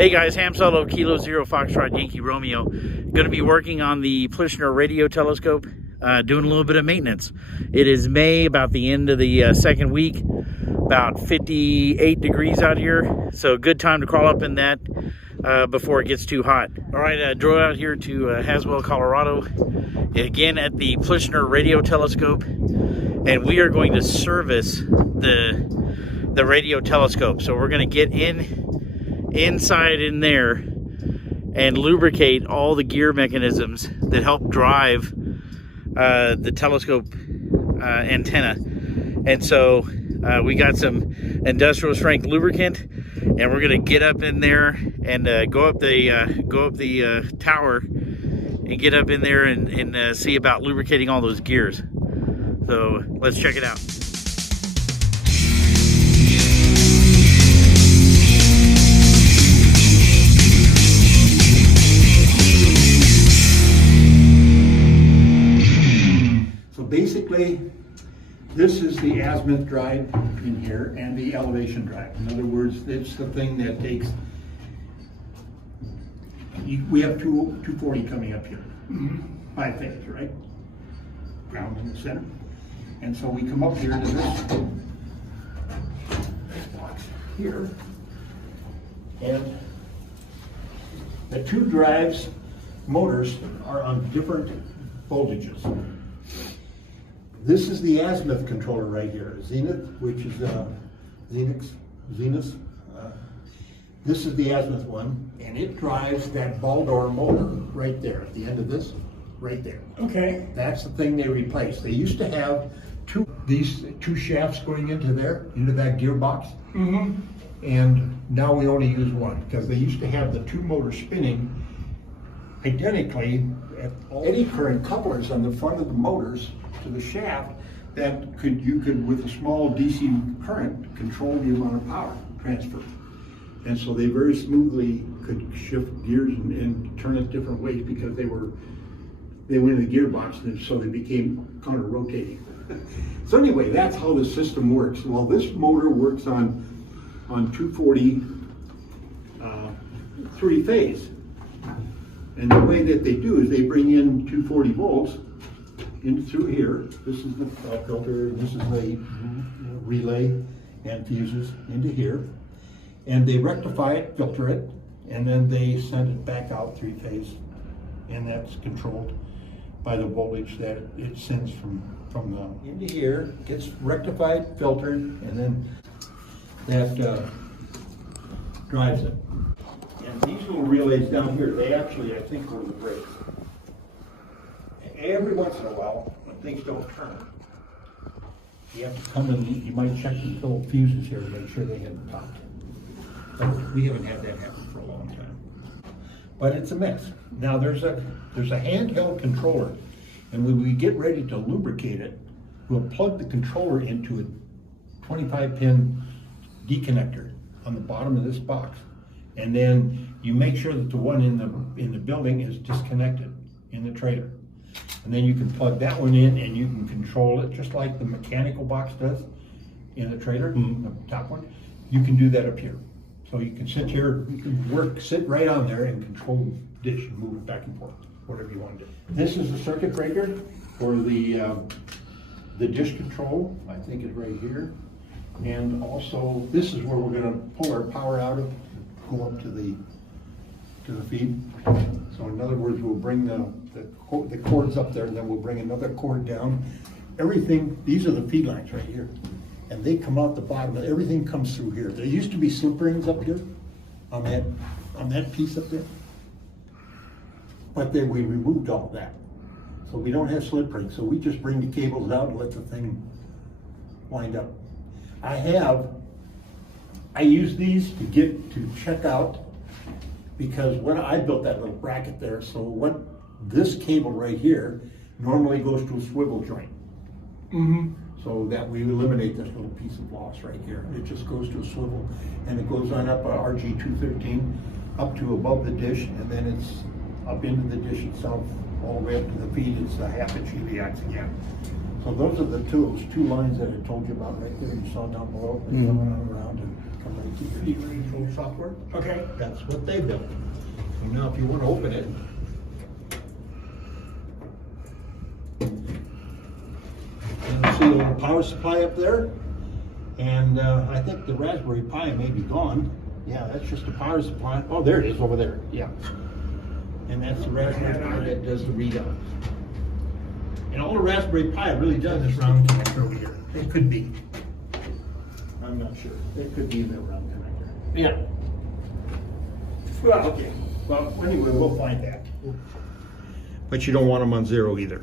Hey guys, Ham Solo, Kilo Zero Foxtrot Yankee Romeo. Going to be working on the Plishner Radio telescope, doing a little bit of maintenance. It is May, about the end of the second week, about 58 degrees out here, so good time to crawl up in that before it gets too hot. All right, I drove out here to Haswell, Colorado, again at the Plishner Radio telescope, and we are going to service the radio telescope. So we're going to get inside in there and lubricate all the gear mechanisms that help drive the telescope antenna. And so we got some industrial strength lubricant, and we're gonna get up in there and go up the tower and get up in there and see about lubricating all those gears. So let's check it out. Basically, this is the azimuth drive in here and the elevation drive. In other words, it's the thing that takes, we have 240 coming up here, 5 phase, right? Ground in the center. And so we come up here to this box here, and the two drives motors are on different voltages. This is the azimuth controller right here, Zenith, which is Zenith. This is the azimuth one, and it drives that ball door motor right there at the end of this, right there. Okay. That's the thing they replaced. They used to have these two shafts going into that gearbox, and now we only use one because they used to have the two motors spinning identically at eddy current couplers on the front of the motors to the shaft that you could with a small DC current control the amount of power transfer. And so they very smoothly could shift gears and turn it different ways because they went in the gearbox, and so they became counter rotating. So anyway, that's how the system works. Well, this motor works on 240 3 phase. And the way that they do is they bring in 240 volts through here. This is the filter, this is the relay and fuses into here. And they rectify it, filter it, and then they send it back out 3 phase. And that's controlled by the voltage that it sends from into here, gets rectified, filtered, and then that drives it. And these little relays down here, they actually, I think, go to the brakes. Every once in a while, when things don't turn, you have to come in, you might check the little fuses here to make sure they haven't popped. But we haven't had that happen for a long time. But it's a mess. Now there's a handheld controller, and when we get ready to lubricate it, we'll plug the controller into a 25-pin D-connector on the bottom of this box. And then you make sure that the one in the building is disconnected in the trailer. And then you can plug that one in and you can control it just like the mechanical box does in the trailer, the top one. You can do that up here. So you can sit here, you can sit right on there and control the dish and move it back and forth, whatever you want to do. This is the circuit breaker for the dish control, I think is right here. And also, this is where we're going to pull our power out of, go up to the feed. So in other words, we'll bring the cords up there, and then we'll bring another cord down. Everything, these are the feed lines right here, and they come out the bottom. Everything comes through here. There used to be slip rings up here on that piece up there, but then we removed all of that. So we don't have slip rings. So we just bring the cables out and let the thing wind up. I use these to check out, because when I built that little bracket there, so this cable right here normally goes to a swivel joint. So that we eliminate this little piece of loss right here. It just goes to a swivel, and it goes on up a RG213 up to above the dish, and then it's up into the dish itself all the way up to the feed. It's a half-inch EVX again. So those are the two lines that I told you about right there. You saw down below. They come on around and come right to your feed. manual software. Okay. That's what they built. And now if you want to open it, you'll see a little power supply up there. And I think the Raspberry Pi may be gone. Yeah, that's just a power supply. Oh, there it is over there. Yeah. And that's the Raspberry Pi that does the readout. And all the Raspberry Pi really does is round connector over here. It could be. I'm not sure. It could be the round connector. Yeah. Well, okay. Well, anyway, we'll find that. But you don't want them on 0 either.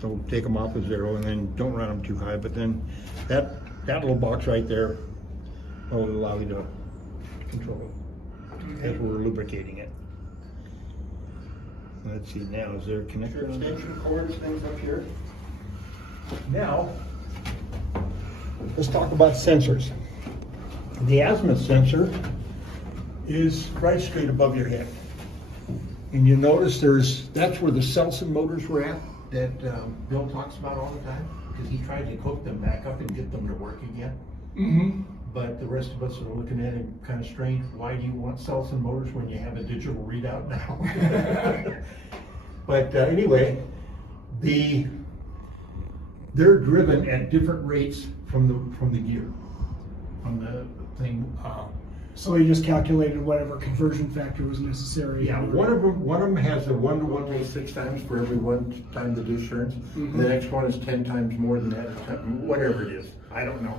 So take them off of 0 and then don't run them too high. But then that little box right there will allow you to control it as we're lubricating it. Let's see now, is there connector extension cords, things up here? Now, let's talk about sensors. The azimuth sensor is right straight above your head. And you notice that's where the Selson motors were at that Bill talks about all the time, because he tried to hook them back up and get them to work again. Mm-hmm. But the rest of us are looking at it kind of strange. Why do you want Selson motors when you have a digital readout now? But anyway, they're driven at different rates from the gear, from the thing. So you just calculated whatever conversion factor was necessary. Yeah, one of them has a 1-to-1 rate 6 times for every 1 time the dish turns. Mm-hmm. The next one is 10 times more than that, whatever it is. I don't know.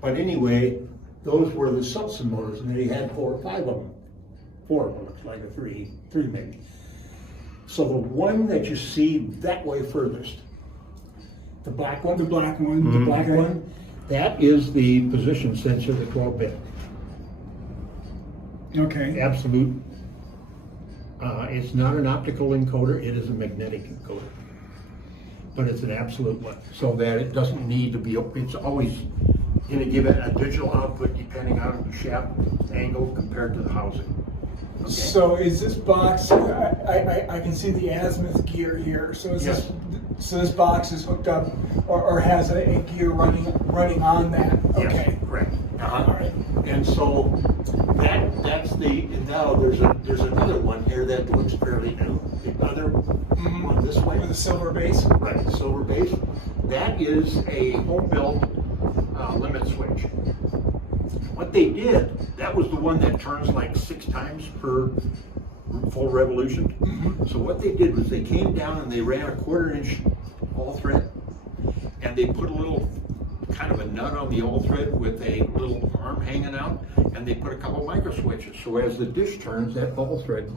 But anyway, those were the Selson motors, and they had 4 or 5 of them. 4 of them, looks like a 3 maybe. So the one that you see that way furthest, the black one, that is the position sensor, the 12-bit. Okay. Absolute. It's not an optical encoder, it is a magnetic encoder. But it's an absolute one, so that it doesn't need to be, it's always going to give it a digital output depending on the shaft angle compared to the housing. Okay. So is this box, I can see the azimuth gear here, so is Yes. this box is hooked up or has a gear running on that? Yes, Okay. correct. All right. And so that's and now there's another one here that looks fairly new. The other one this way. With a silver base? Right, silver base. That is a home-built limit switch. What they did, that was the one that turns like 6 times per full revolution. Mm-hmm. So what they did was they came down and they ran a 1/4-inch all thread, and they put a little kind of a nut on the all thread with a little arm hanging out, and they put a couple micro switches. So as the dish turns, that all thread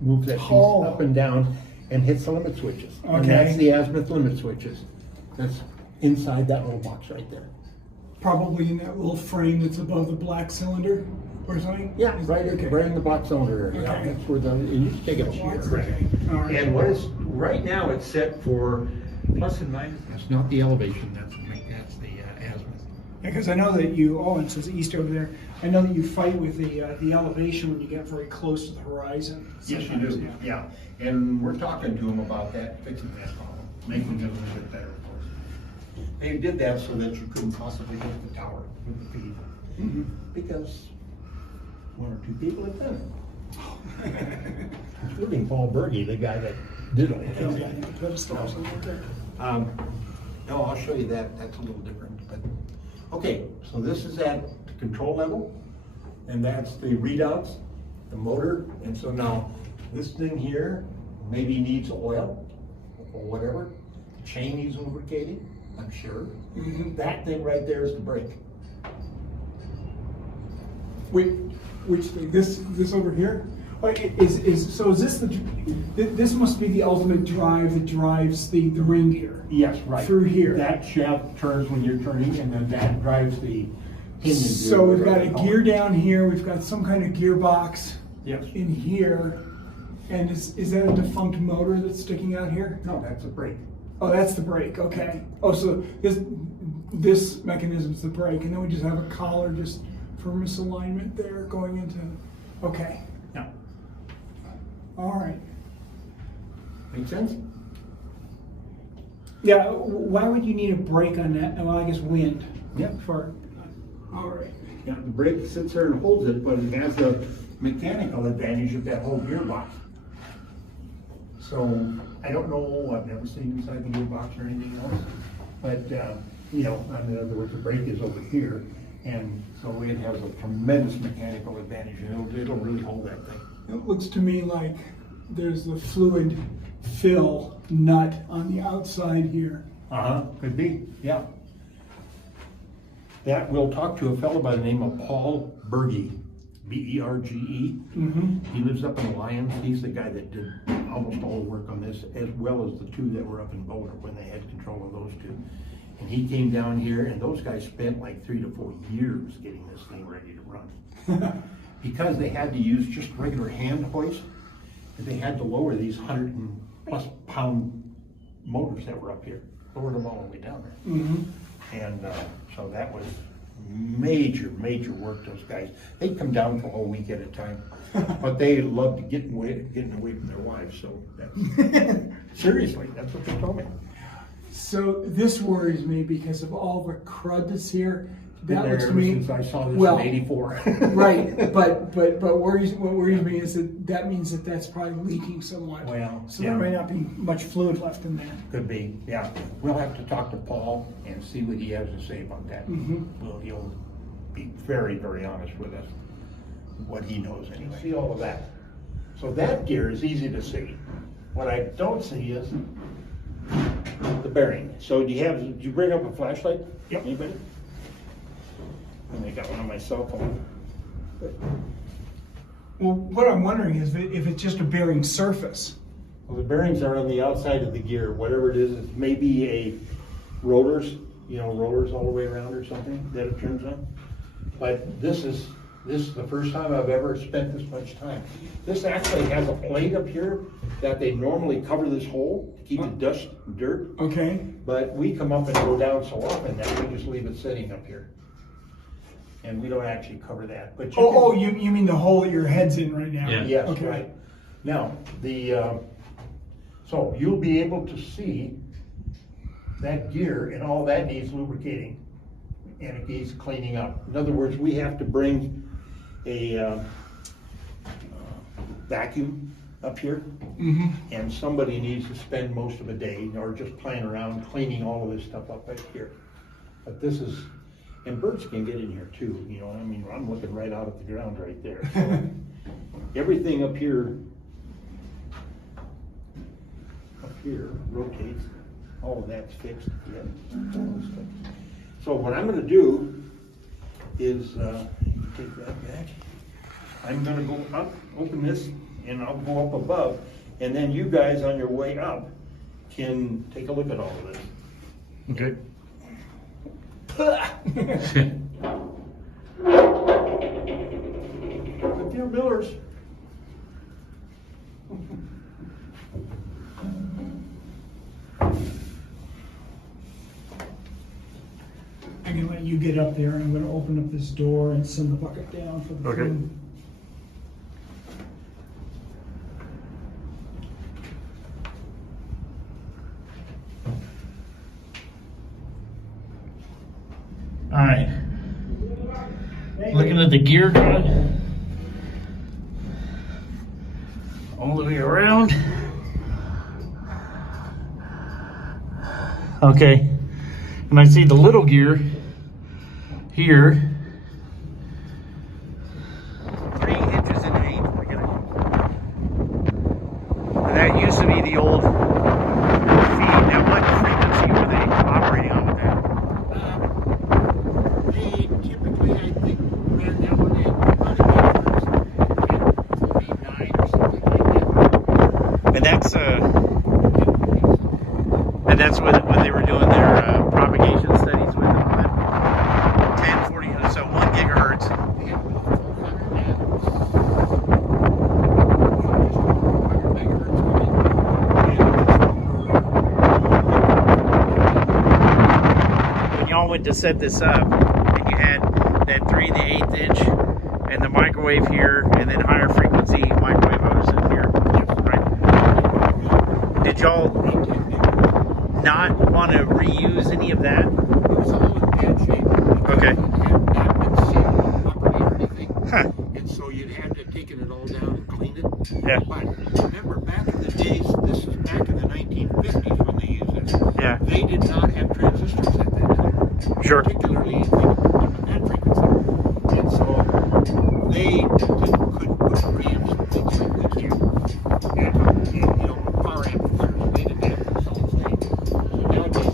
moves that piece up and down and hits the limit switches. Okay. And that's the azimuth limit switches. That's inside that little box right there. Probably in that little frame that's above the black cylinder or something? Yeah, right, Okay. right in the box cylinder area. Okay. That's where you just take a shear. Okay. All right. And what is, right now it's set for plus and minus. That's not the elevation, that's the azimuth. Because I know that and it says east over there. I know that you fight with the elevation when you get very close to the horizon. Yes, you sometimes, do, yeah. And we're talking to them about that, fixing that problem, making it a little bit better, of course. They did that so that you couldn't possibly hit the tower with the feed. Mm-hmm. Because 1 or 2 people have done it. Including Paul Berge, the guy that did all this. No, I'll show you that. That's a little different. But okay, so this is at the control level, and that's the readouts, the motor. And so now this thing here maybe needs oil or whatever. The chain needs lubricating, I'm sure. Mm-hmm. That thing right there is the brake. Which thing? This over here? Is this this must be the ultimate drive that drives the ring gear? Yes, right. Through here. That shaft turns when you're turning, and then that drives the pinion. So we've got a gear down here, we've got some kind of gearbox Yes. in here, and is that a defunct motor that's sticking out here? No, that's a brake. Oh, that's the brake, okay. Oh, so this mechanism's the brake, and then we just have a collar just for misalignment there going into, okay. Yeah. All right. Make sense? Yeah, why would you need a brake on that? Well, I guess wind. Yeah. All right. You know, the brake sits there and holds it, but it has the mechanical advantage of that whole gearbox. So I don't know, I've never seen inside the gearbox or anything else, but you know, in other words, the brake is over here, and so it has a tremendous mechanical advantage, and it'll really hold that thing. It looks to me like there's the fluid fill nut on the outside here. Could be, yeah. That, we'll talk to a fellow by the name of Paul Berge, B-E-R-G-E. He lives up in Lyons. He's the guy that did almost all the work on this, as well as the two that were up in Boulder when they had control of those two. And he came down here, and those guys spent like 3 to 4 years getting this thing ready to run. Because they had to use just regular hand hoist, and they had to lower these 100+ pound motors that were up here, lowered them all the way down there. And so that was major work, those guys. They'd come down for a whole week at a time, but they loved getting away from their wives, so that's, seriously, that's what they told me. So this worries me because of all the crud that's here. That looks to Ever me, since I saw this well, in '84. right, but what worries me is that means that that's probably leaking somewhat. Well, so yeah. there may not be much fluid left in that. Could be, yeah. We'll have to talk to Paul and see what he has to say about that. Well, he'll be very honest with us, what he knows anyway. See all of that. So that gear is easy to see. What I don't see is the bearing. So do you bring up a flashlight? Yep. Anybody? And I got one on my cell phone. Well, what I'm wondering is if it's just a bearing surface. Well, the bearings are on the outside of the gear. Whatever it is, it may be a rotors all the way around or something that it turns on. But this is the first time I've ever spent this much time. This actually has a plate up here that they normally cover this hole to keep the dust and dirt. Okay. But we come up and go down so often that we just leave it sitting up here. And we don't actually cover that. But you mean the hole that your head's in right now? Yeah. Yes, Okay. right. Now, so you'll be able to see that gear, and all that needs lubricating and it needs cleaning up. In other words, we have to bring a vacuum up here, and somebody needs to spend most of a day or just playing around cleaning all of this stuff up right here. But this is, and birds can get in here too, you know, I mean, I'm looking right out at the ground right there. So everything up here rotates. All of that's fixed. Yeah. So what I'm going to do is take that back. I'm going to go up, open this, and I'll go up above, and then you guys on your way up can take a look at all of this. Okay. With your millers. I can let you get up there. I'm going to open up this door and send the bucket down for the Okay. food. All right. Looking at the gear guide all the way around. Okay. And I see the little gear here. 3 inches in length. And that used to be the old feed. Now, what frequency were they operating on with that? They typically, I think, ran that one at about 8 or something like that. And that's when they were doing their propagation studies with it on that. 10, 40, so 1 gigahertz. When y'all went to set this up, and you had that 3 1/8 inch and the microwave here, and then higher frequency microwave hoses here, right? Did y'all not want to reuse any of that? It was all in bad shape. Okay. It had been sealed. And so you'd have to taken it all down and clean it. Yeah. But remember, back in the days, this is back in the 1950s when they used this. Yeah. They did not have transistors at that time. Sure. Particularly in that frequency. And so they couldn't put preamps and things like we can. And, power amplifiers, they didn't have the solid state. So nowadays,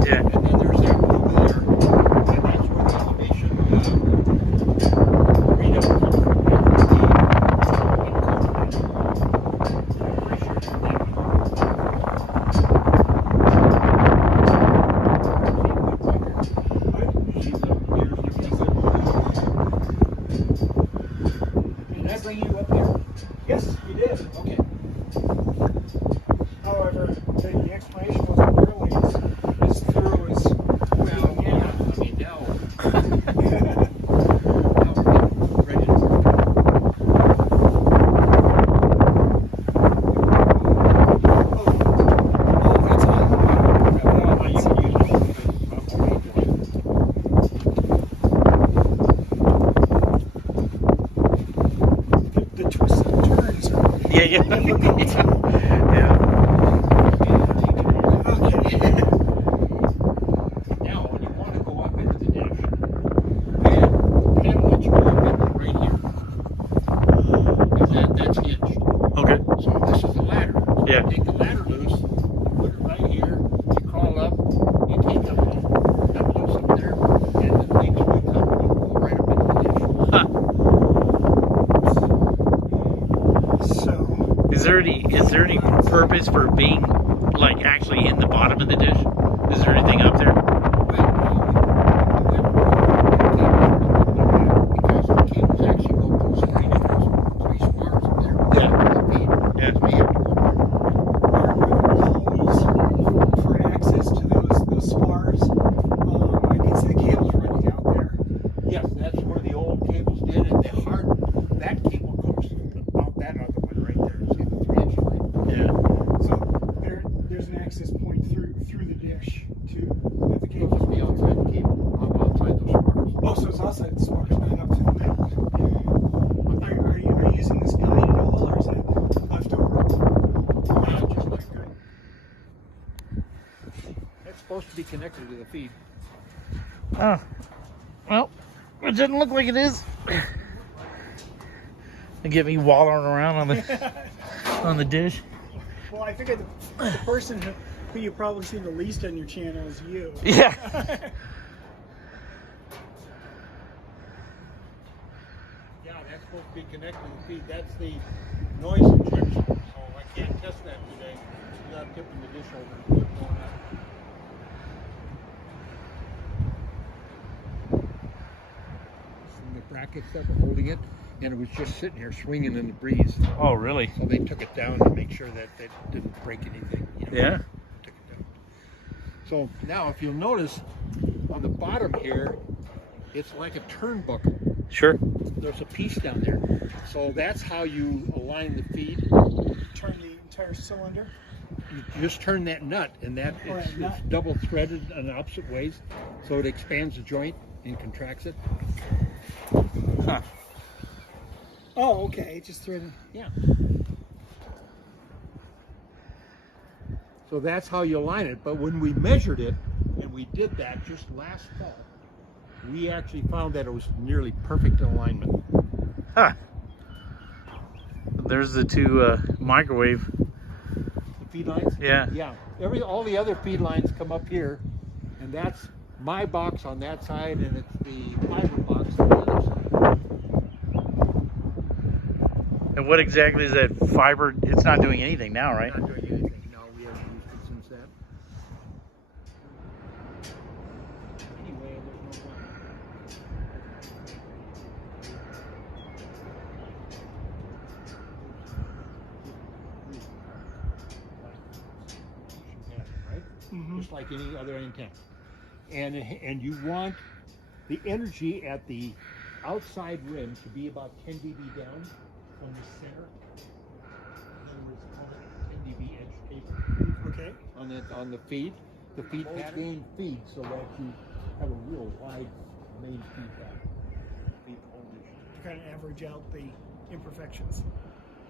Yeah. Now, when you want to go up into the dish, and what you go up into right here, because that's hinged. Okay. So this is the ladder. Yeah. You take the ladder loose, put it right here, you crawl up, you take the nut loose up there, and the things will come and go right up into the dish. Huh. So, Is there any purpose for being like actually in the bottom of the dish? Is there anything up there? Because the cables actually go to three spars up there. Yeah. Yeah. So you have to go for access to those spars, I can see the cables running out there. Yes, that's where the old cables did, and that cable comes out that other one right there. See the 3-inch line? Yeah. So there's an access point through the dish to that the It'll cables just be outside the cable, outside those spars. Oh, so it's outside the spars, not up to the middle. Are you using this guide at all, or is it left over? Just like that. That's supposed to be connected to the feed. Oh. Well, it doesn't look like it is. And get me wallowing around on the dish. Well, I figured the person who you probably see the least on your channel is you. Yeah. Yeah, that's supposed to be connected to the feed. That's the noise injection. So I can't test that today without tipping the dish over and put it going up. And the brackets that were holding it, and it was just sitting here swinging in the breeze. Oh, really? So they took it down to make sure that it didn't break anything. Yeah. Took it down. So now, if you'll notice, on the bottom here, it's like a turnbuckle. Sure. There's a piece down there. So that's how you align the feed. Turn the entire cylinder. You just turn that nut, and Oh, it's that nut. double threaded in opposite ways, so it expands the joint and contracts it. Huh. Oh, okay. Just threaded. Yeah. So that's how you align it. But when we measured it, and we did that just last fall, we actually found that it was nearly perfect in alignment. Huh. There's the two microwave. The feed lines? Yeah. Yeah. All the other feed lines come up here, and that's my box on that side, and it's the fiber box on the other side. And what exactly is that fiber? It's not doing anything now, right? Not doing anything. No, we haven't used it since that. Anyway, there's no point. Right? Mm-hmm. Just like any other antenna. and you want the energy at the outside rim to be about 10 dB down from the center. In other words, call it 10 dB edge taper. Okay. On the feed gain feed, so that you have a real wide main feedback. To kind of average out the imperfections.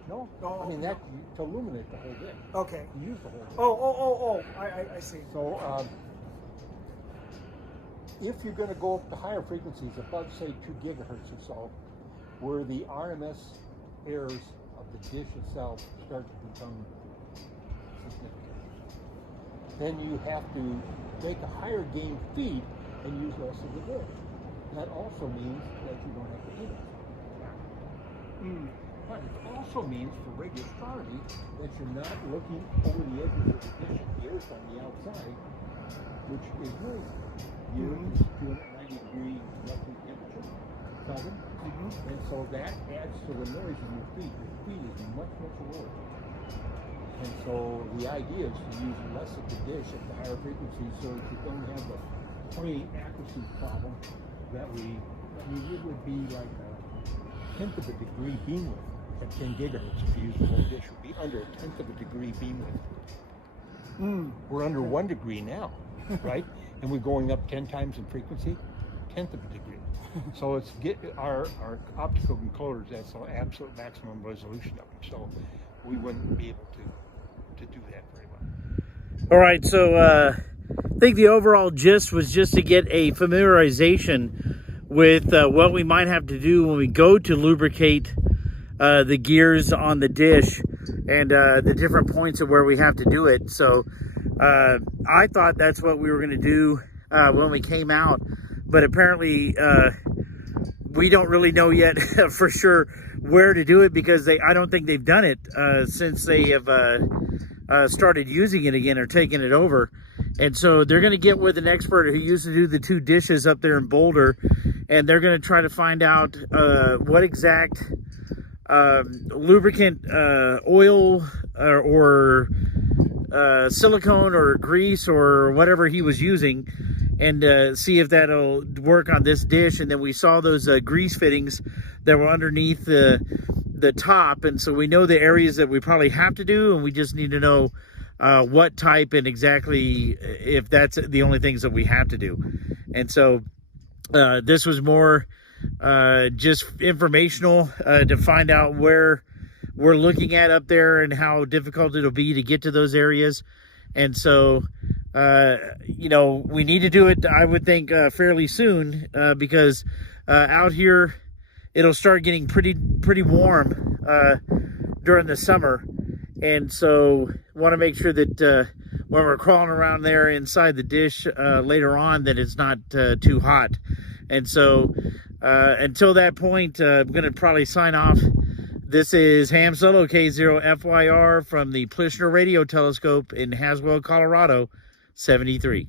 No, Oh, I mean no. that to illuminate the whole bit. Okay. You use the whole bit. Oh, I see. So if you're going to go up to higher frequencies, above say 2 gigahertz or so, where the RMS errors of the dish itself start to become significant, then you have to make a higher gain feed and use less of the dish. That also means that you don't have to do that. But it also means for regular astronomy that you're not looking over the edges of the dish of the Earth on the outside, which is noisy. You're 290 degree roughly temperature, Kelvin, and so that adds to the noise in your feed. Your feed is much, much lower. And so the idea is to use less of the dish at the higher frequencies so that you don't have the point accuracy problem that it would be like a 1/10 of a degree beam width at 10 gigahertz if you use the whole dish. It would be under a 1/10 of a degree beam width. We're under 1 degree now, right? And we're going up 10 times in frequency, 1/10 of a degree. So it's our optical encoders, that's the absolute maximum resolution of them. So we wouldn't be able to do that very well. All right, so I think the overall gist was just to get a familiarization with what we might have to do when we go to lubricate the gears on the dish and the different points of where we have to do it. So I thought that's what we were going to do when we came out, but apparently we don't really know yet for sure where to do it, because I don't think they've done it since they have started using it again or taking it over. And so they're going to get with an expert who used to do the 2 dishes up there in Boulder, and they're going to try to find out what exact lubricant, oil or silicone or grease or whatever he was using, and see if that'll work on this dish. And then we saw those grease fittings that were underneath the top, and so we know the areas that we probably have to do, and we just need to know what type and exactly if that's the only things that we have to do. And so this was more just informational to find out where we're looking at up there and how difficult it'll be to get to those areas. And so we need to do it, I would think, fairly soon, because out here it'll start getting pretty warm during the summer. And so want to make sure that when we're crawling around there inside the dish later on, that it's not too hot. And so until that point, I'm going to probably sign off. This is Ham Solo K0FYR from the Plishner Radio Telescope in Haswell, Colorado, 73.